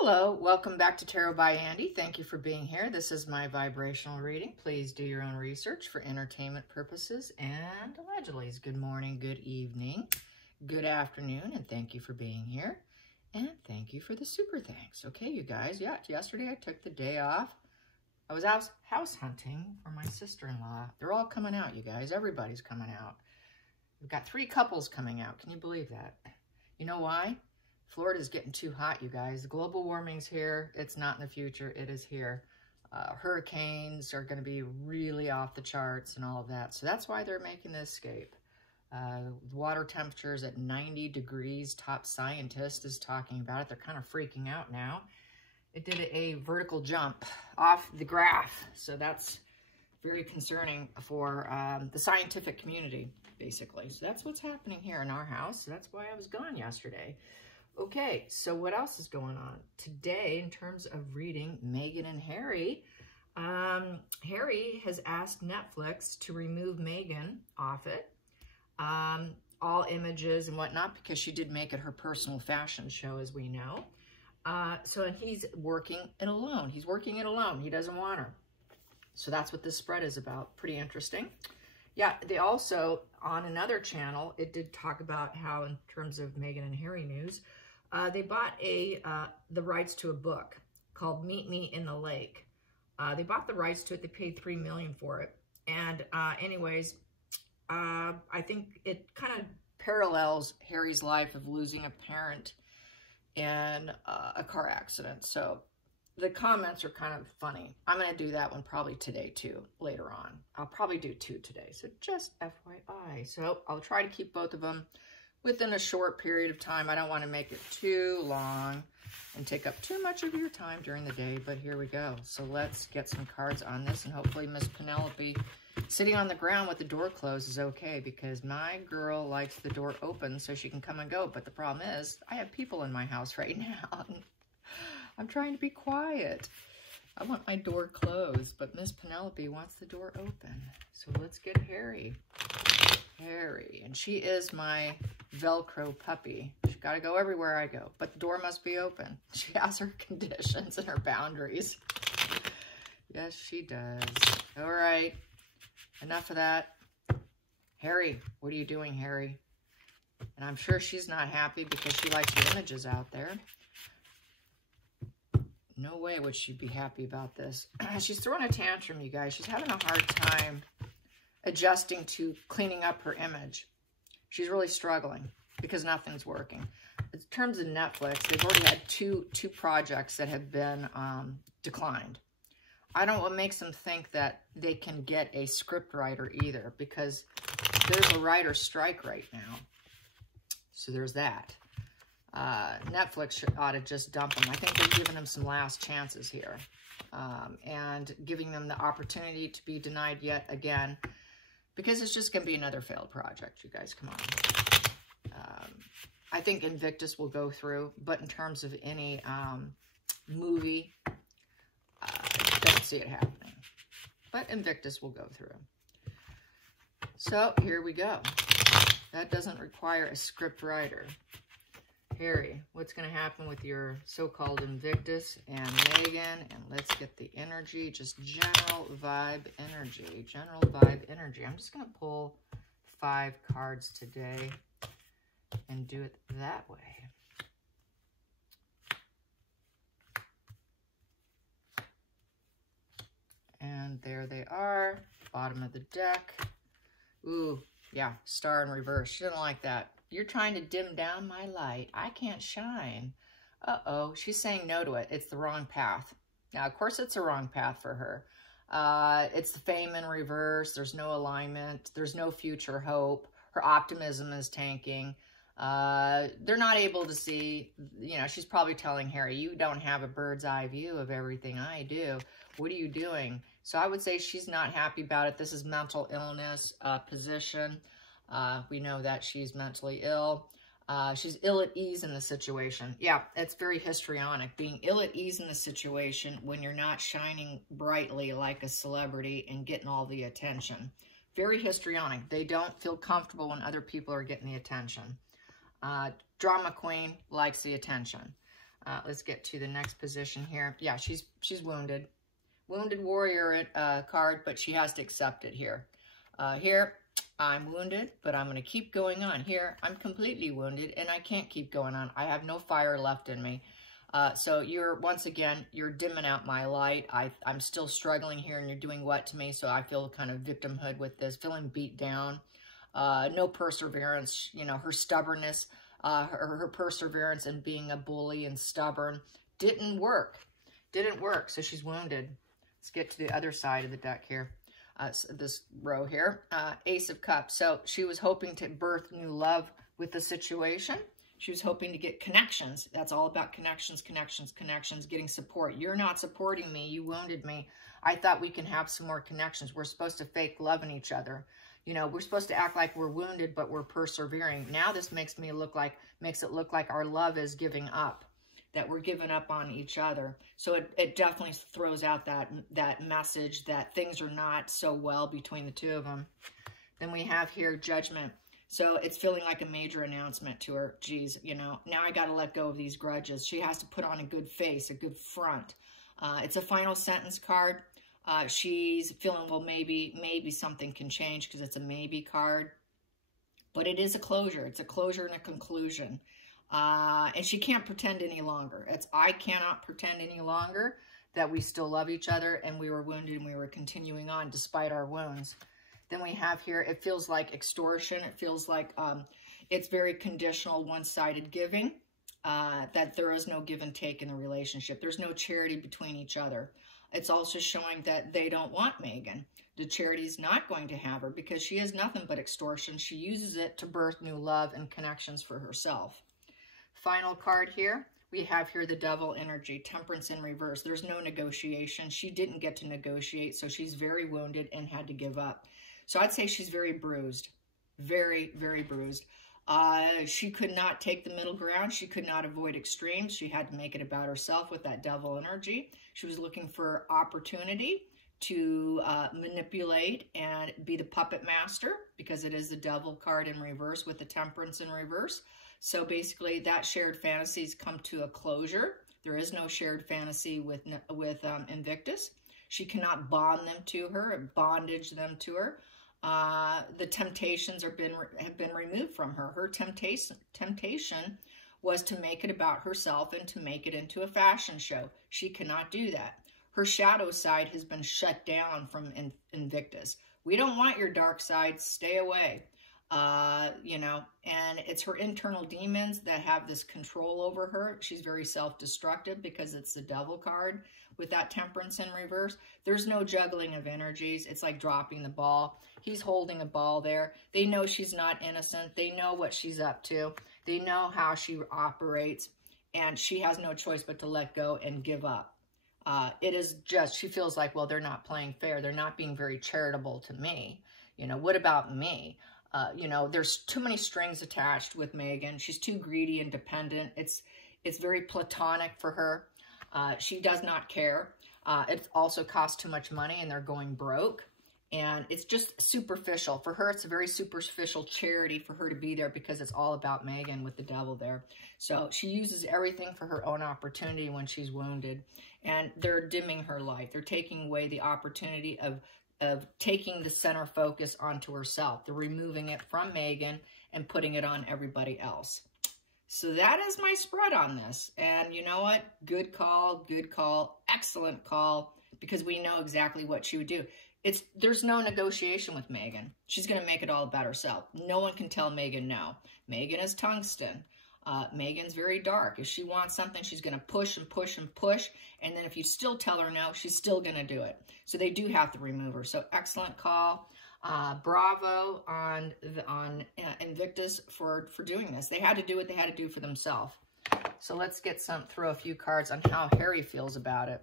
Hello, welcome back to Tarot by Andy. Thank you for being here. This is my vibrational reading. Please do your own research for entertainment purposes and allegedly. Good morning, good evening, good afternoon, and thank you for being here. And thank you for the super thanks. Okay, you guys, yeah, yesterday I took the day off. I was out house hunting for my sister-in-law. They're all coming out, you guys. Everybody's coming out. We've got 3 couples coming out. Can you believe that? You know why? Florida's getting too hot, you guys. The global warming's here. It's not in the future. It is here. Hurricanes are going to be really off the charts and all of that. So that's why they're making the escape. Water temperatures at 90 degrees. Top scientist is talking about it. They're kind of freaking out now. It did a vertical jump off the graph. So that's very concerning for the scientific community, basically. So that's what's happening here in our house. So that's why I was gone yesterday. Okay, so what else is going on? Today, in terms of reading Meghan and Harry, Harry has asked Netflix to remove Meghan off it, all images and whatnot, because she did make it her personal fashion show, as we know. And he's working it alone. He's working it alone. He doesn't want her. So that's what this spread is about. Pretty interesting. Yeah, they also, on another channel, it did talk about how, in terms of Meghan and Harry news, they bought the rights to a book called Meet Me in the Lake. They bought the rights to it. They paid $3 million for it. And anyways, I think it kind of parallels Harry's life of losing a parent in a car accident. So the comments are kind of funny. I'm going to do that one probably today too, later on. I'll probably do 2 today. So just FYI. So I'll try to keep both of them within a short period of time. I don't want to make it too long and take up too much of your time during the day, but here we go. So let's get some cards on this, and hopefully Miss Penelope sitting on the ground with the door closed is okay, because my girl likes the door open so she can come and go. But the problem is I have people in my house right now. I'm trying to be quiet. I want my door closed, but Miss Penelope wants the door open. So let's get Harry. Harry, and she is my Velcro puppy. She's got to go everywhere I go, but the door must be open. She has her conditions and her boundaries. Yes, she does. All right, enough of that. Harry, what are you doing, Harry? And I'm sure she's not happy because she likes the images out there. No way would she be happy about this. She's throwing a tantrum, you guys. She's having a hard time adjusting to cleaning up her image. She's really struggling because nothing's working. In terms of Netflix, they've already had two projects that have been declined. I don't know what makes them think that they can get a script writer either, because there's a writer's strike right now. So there's that. Netflix ought to just dump them. I think they're giving them some last chances here, and giving them the opportunity to be denied yet again, because it's just going to be another failed project, you guys. Come on. I think Invictus will go through, but in terms of any movie, don't see it happening. But Invictus will go through. So here we go. That doesn't require a script writer. Harry, what's going to happen with your so-called Invictus and Meghan? And let's get the energy, just general vibe energy. General vibe energy. I'm just going to pull 5 cards today and do it that way. And there they are, bottom of the deck. Ooh, yeah, star in reverse. She didn't like that. You're trying to dim down my light. I can't shine. Uh-oh, she's saying no to it. It's the wrong path. Now, of course, it's the wrong path for her. It's the fame in reverse. There's no alignment. There's no future hope. Her optimism is tanking. They're not able to see, you know, she's probably telling Harry, you don't have a bird's eye view of everything I do. What are you doing? So I would say she's not happy about it. This is mental illness position. We know that she's mentally ill. She's ill at ease in the situation. Yeah, it's very histrionic, being ill at ease in the situation when you're not shining brightly like a celebrity and getting all the attention. Very histrionic. They don't feel comfortable when other people are getting the attention. Drama queen likes the attention. Let's get to the next position here. Yeah, she's wounded. Wounded warrior card, but she has to accept it here. Here, I'm wounded, but I'm going to keep going on. Here, I'm completely wounded, and I can't keep going on. I have no fire left in me. So once again, you're dimming out my light. I'm still struggling here, and you're doing what to me? So I feel kind of victimhood with this, feeling beat down. No perseverance, you know, her stubbornness, her perseverance and being a bully and stubborn didn't work. Didn't work, so she's wounded. Let's get to the other side of the deck here. This row here, Ace of Cups. So she was hoping to birth new love with the situation. She was hoping to get connections. That's all about connections, connections, connections, getting support. You're not supporting me. You wounded me. I thought we can have some more connections. We're supposed to fake loving each other. You know, we're supposed to act like we're wounded, but we're persevering. Now this makes it look like our love is giving up, that we're giving up on each other. So it definitely throws out that message that things are not so well between the two of them. Then we have here Judgment. So it's feeling like a major announcement to her. Geez, you know, now I got to let go of these grudges. She has to put on a good face, a good front. It's a final sentence card. She's feeling, well, maybe something can change because it's a maybe card. But it is a closure. It's a closure and a conclusion. And she can't pretend any longer. I cannot pretend any longer that we still love each other and we were wounded and we were continuing on despite our wounds. Then we have here, it feels like extortion. It feels like it's very conditional, one-sided giving, that there is no give and take in the relationship. There's no charity between each other. It's also showing that they don't want Megan. The charity's not going to have her because she has nothing but extortion. She uses it to birth new love and connections for herself. Final card here. We have here the Devil energy, Temperance in reverse. There's no negotiation. She didn't get to negotiate, so she's very wounded and had to give up. So I'd say she's very bruised, very, very bruised. She could not take the middle ground. She could not avoid extremes. She had to make it about herself with that Devil energy. She was looking for opportunity to manipulate and be the puppet master because it is the Devil card in reverse with the Temperance in reverse. So basically that shared fantasies come to a closure. There is no shared fantasy with Invictus. She cannot bond them to her, bondage them to her. The temptations have been removed from her. Her temptation was to make it about herself and to make it into a fashion show. She cannot do that. Her shadow side has been shut down from Invictus. We don't want your dark side. Stay away. You know, and it's her internal demons that have this control over her. She's very self-destructive because it's the Devil card with that Temperance in reverse. There's no juggling of energies. It's like dropping the ball. He's holding a ball there. They know she's not innocent. They know what she's up to. They know how she operates, and she has no choice but to let go and give up. It is just, she feels like, well, they're not playing fair. They're not being very charitable to me. You know, what about me? You know, there's too many strings attached with Megan. She's too greedy and dependent. It's very platonic for her. She does not care. It also costs too much money and they're going broke. And it's just superficial. For her, it's a very superficial charity for her to be there because it's all about Megan with the Devil there. So she uses everything for her own opportunity when she's wounded. And they're dimming her light. They're taking away the opportunity of taking the center focus onto herself. They're removing it from Megan and putting it on everybody else. So that is my spread on this. And you know what? Good call, excellent call, because we know exactly what she would do. There's no negotiation with Megan. She's going to make it all about herself. No one can tell Megan no. Megan is tungsten. Megan's very dark. If she wants something, she's going to push and push and push. And then if you still tell her no, she's still going to do it. So they do have to remove her. So excellent call. Bravo on Invictus for doing this. They had to do what they had to do for themselves. So let's throw a few cards on how Harry feels about it.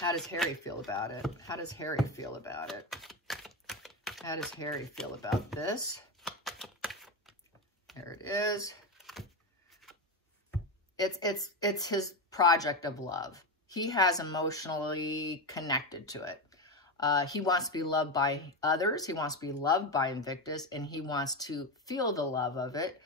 How does Harry feel about it? How does Harry feel about it? How does Harry feel about this? There it is. It's his project of love. He has emotionally connected to it. He wants to be loved by others. He wants to be loved by Invictus, and he wants to feel the love of it.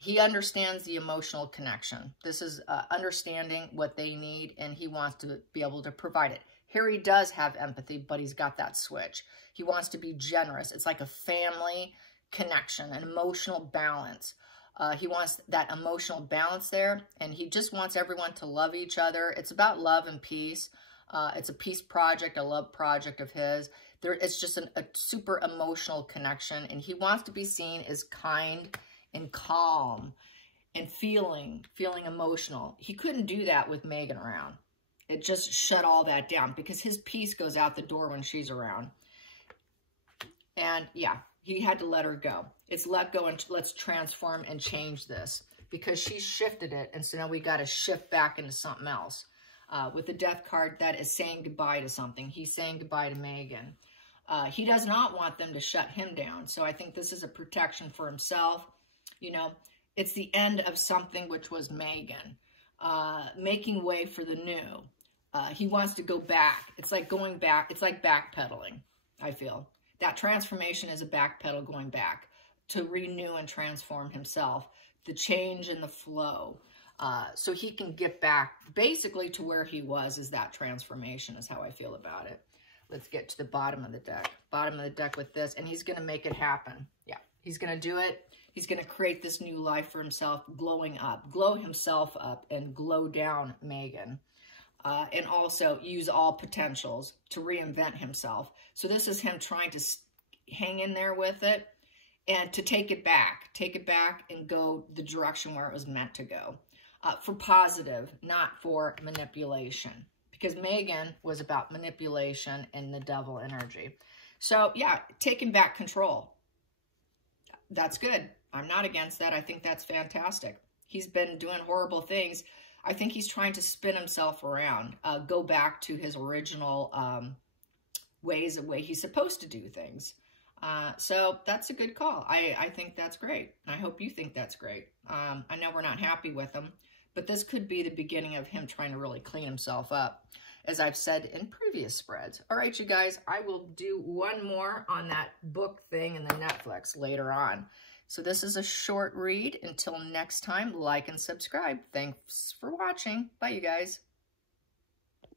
He understands the emotional connection. This is understanding what they need, and he wants to be able to provide it. Harry does have empathy, but he's got that switch. He wants to be generous. It's like a family connection, an emotional balance. He wants that emotional balance there, and he just wants everyone to love each other. It's about love and peace. It's a peace project, a love project of his. It's just a super emotional connection, and he wants to be seen as kind and calm and feeling emotional. He couldn't do that with Megan around. It just shut all that down because his peace goes out the door when she's around. And yeah, he had to let her go. It's let go and let's transform and change this because she shifted it. And so now we got to shift back into something else. With the death card, that is saying goodbye to something. He's saying goodbye to Megan. He does not want them to shut him down. So I think this is a protection for himself. You know, it's the end of something which was Megan, making way for the new. He wants to go back. It's like going back. It's like backpedaling, I feel. That transformation is a backpedal going back to renew and transform himself, the change and the flow. So he can get back basically to where he was is that transformation is how I feel about it. Let's get to the bottom of the deck. Bottom of the deck with this, and he's going to make it happen. Yeah, he's going to do it. He's going to create this new life for himself, glowing up, glow himself up, and glow down Megan. And also use all potentials to reinvent himself. So this is him trying to hang in there with it and to take it back and go the direction where it was meant to go. For positive, not for manipulation. Because Megan was about manipulation and the devil energy. So yeah, taking back control. That's good. I'm not against that. I think that's fantastic. He's been doing horrible things. I think he's trying to spin himself around, go back to his original ways, the way he's supposed to do things. So that's a good call. I think that's great. I hope you think that's great. I know we're not happy with him, but this could be the beginning of him trying to really clean himself up, as I've said in previous spreads. All right, you guys, I will do one more on that book thing in the Netflix later on. So this is a short read. Until next time, like and subscribe. Thanks for watching. Bye, you guys.